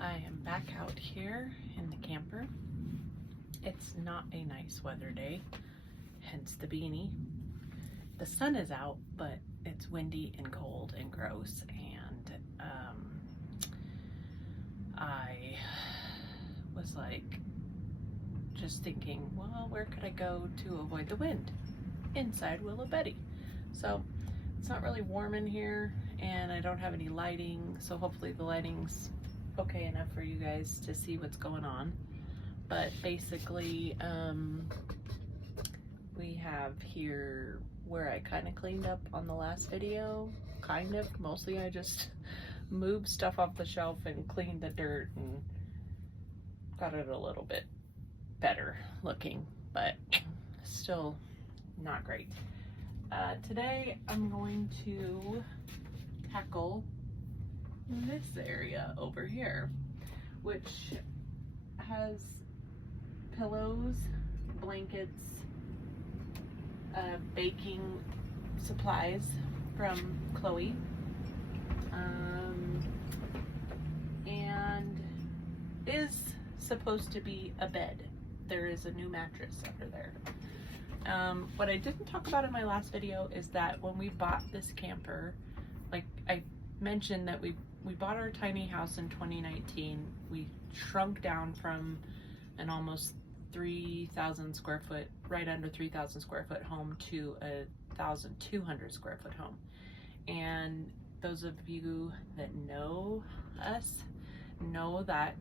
I am back out here in the camper. It's not a nice weather day, hence the beanie. The sun is out, but it's windy and cold and gross, and I was like just thinking, well, where could I go to avoid the wind? Inside Willa Betty. So it's not really warm in here, and I don't have any lighting, so hopefully the lighting's okay enough for you guys to see what's going on. But basically, we have here where I kind of cleaned up on the last video. Mostly I just moved stuff off the shelf and cleaned the dirt and got it a little bit better looking, but still not great. Today I'm going to tackle this area over here, which has pillows, blankets, baking supplies from Chloe, and is supposed to be a bed. There is a new mattress under there. What I didn't talk about in my last video is that when we bought this camper, like I mentioned that we bought our tiny house in 2019. We shrunk down from an almost 3,000 square foot, right under 3,000 square foot home to a 1,200 square foot home. And those of you that know us know that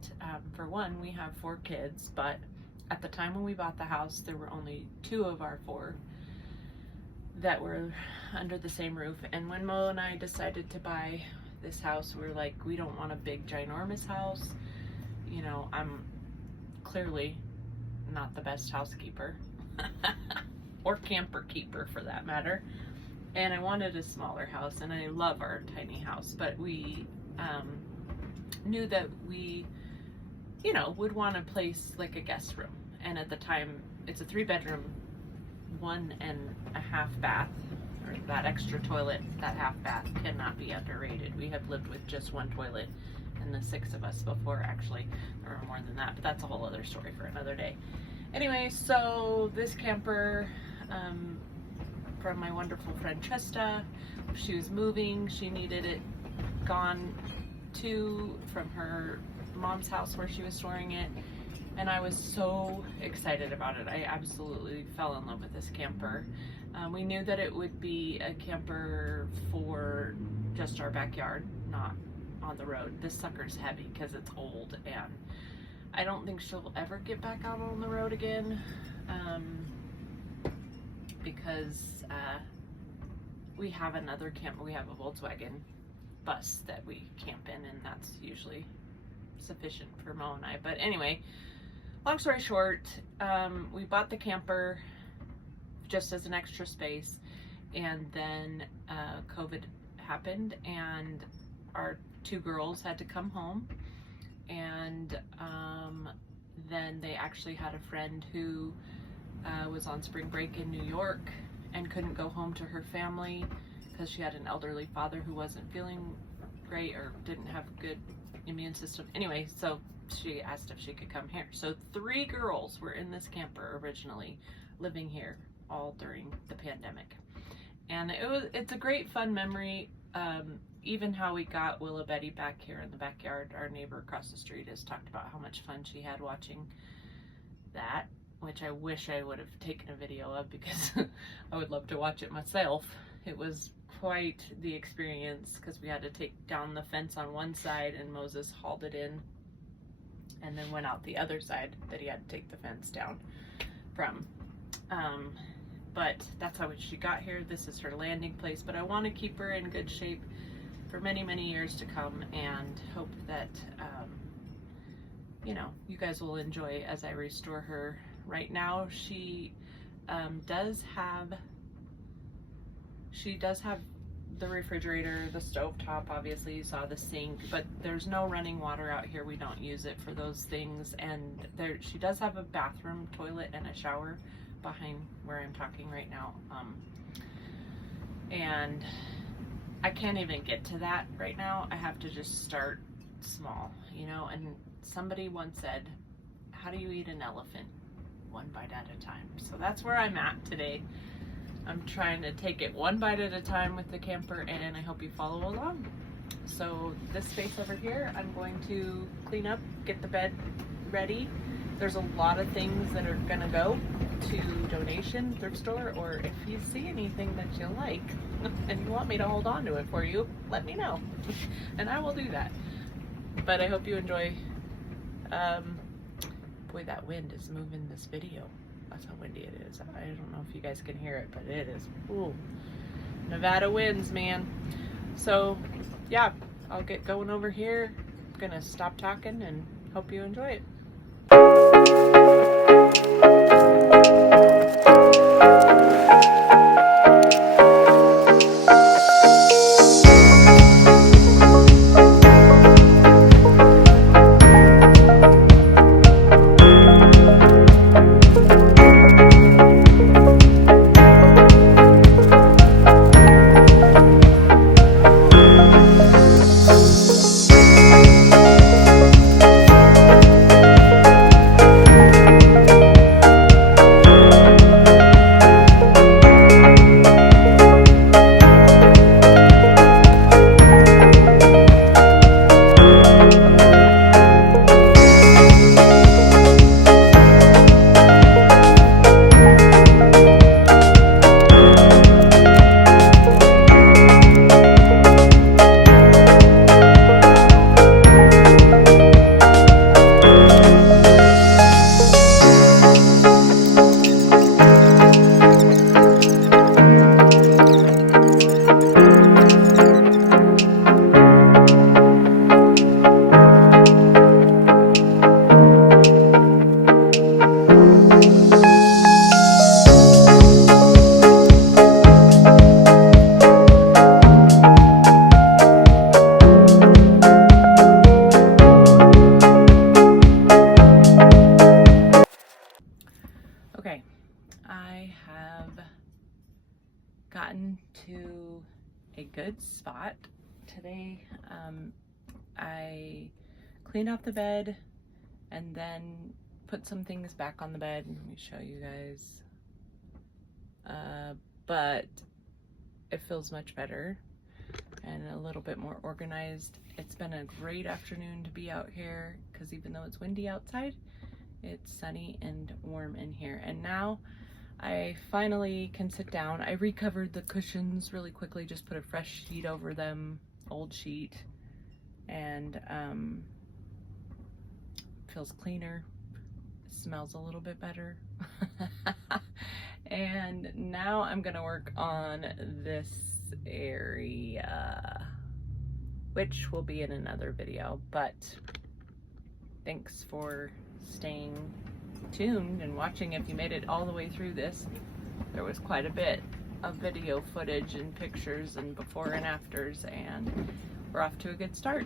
for one, we have 4 kids, but at the time when we bought the house, there were only 2 of our 4 that were under the same roof. And when Mo and I decided to buy this house, we were like, we don't want a big ginormous house. You know, I'm clearly not the best housekeeper or camper keeper for that matter, and I wanted a smaller house, and I love our tiny house, but we knew that we, you know, would want a place like a guest room. And at the time, it's a 3-bedroom, 1.5 bath, or that extra toilet, that half bath cannot be underrated. We have lived with just 1 toilet and the 6 of us before. Actually, there were more than that, but that's a whole other story for another day. Anyway, so this camper, from my wonderful friend Chesta, she was moving, she needed it gone to from her mom's house where she was storing it, and I was so excited about it. I absolutely fell in love with this camper. We knew that it would be a camper for just our backyard, not on the road. This sucker's heavy because it's old, and I don't think she'll ever get back out on the road again, because we have another camper. We have a Volkswagen bus that we camp in, and that's usually sufficient for Mo and I. But anyway, long story short, we bought the camper just as an extra space, and then COVID happened, and our 2 girls had to come home, and then they actually had a friend who was on spring break in New York and couldn't go home to her family because she had an elderly father who wasn't feeling great or didn't have a good immune system. Anyway, so she asked if she could come here. So 3 girls were in this camper originally, living here all during the pandemic. And it's a great fun memory. Even how we got Willa Betty back here in the backyard. Our neighbor across the street has talked about how much fun she had watching that, which I wish I would have taken a video of, because I would love to watch it myself. It was quite the experience, because we had to take down the fence on one side, and Moses hauled it in and then went out the other side that he had to take the fence down from. But that's how she got here. This is her landing place, but I want to keep her in good shape for many, many years to come, and hope that you know, you guys will enjoy as I restore her. Right now, she does have the refrigerator, the stovetop, obviously you saw the sink, but there's no running water out here. We don't use it for those things. And she does have a bathroom, toilet, and a shower behind where I'm talking right now. And I can't even get to that right now. I have to just start small, you know, and somebody once said, how do you eat an elephant? One bite at a time. So that's where I'm at today. I'm trying to take it one bite at a time with the camper, and I hope you follow along. So this space over here, I'm going to clean up, get the bed ready. There's a lot of things that are gonna go to donation, thrift store, or if you see anything that you like and you want me to hold on to it for you, let me know and I will do that. But I hope you enjoy. Boy, that wind is moving this video. That's how windy it is. I don't know if you guys can hear it, but it is. Ooh, Nevada winds, man. So yeah, I'll get going over here. I'm gonna stop talking and hope you enjoy it. Okay, I have gotten to a good spot today. I cleaned off the bed and then put some things back on the bed. Let me show you guys. But it feels much better and a little bit more organized. It's been a great afternoon to be out here because even though it's windy outside, it's sunny and warm in here. And now I finally can sit down. I recovered the cushions really quickly, just put a fresh sheet over them, old sheet, and feels cleaner, smells a little bit better. And now I'm gonna work on this area, which will be in another video. But thanks for staying tuned and watching. If you made it all the way through this, there was quite a bit of video footage and pictures and before and afters, and we're off to a good start.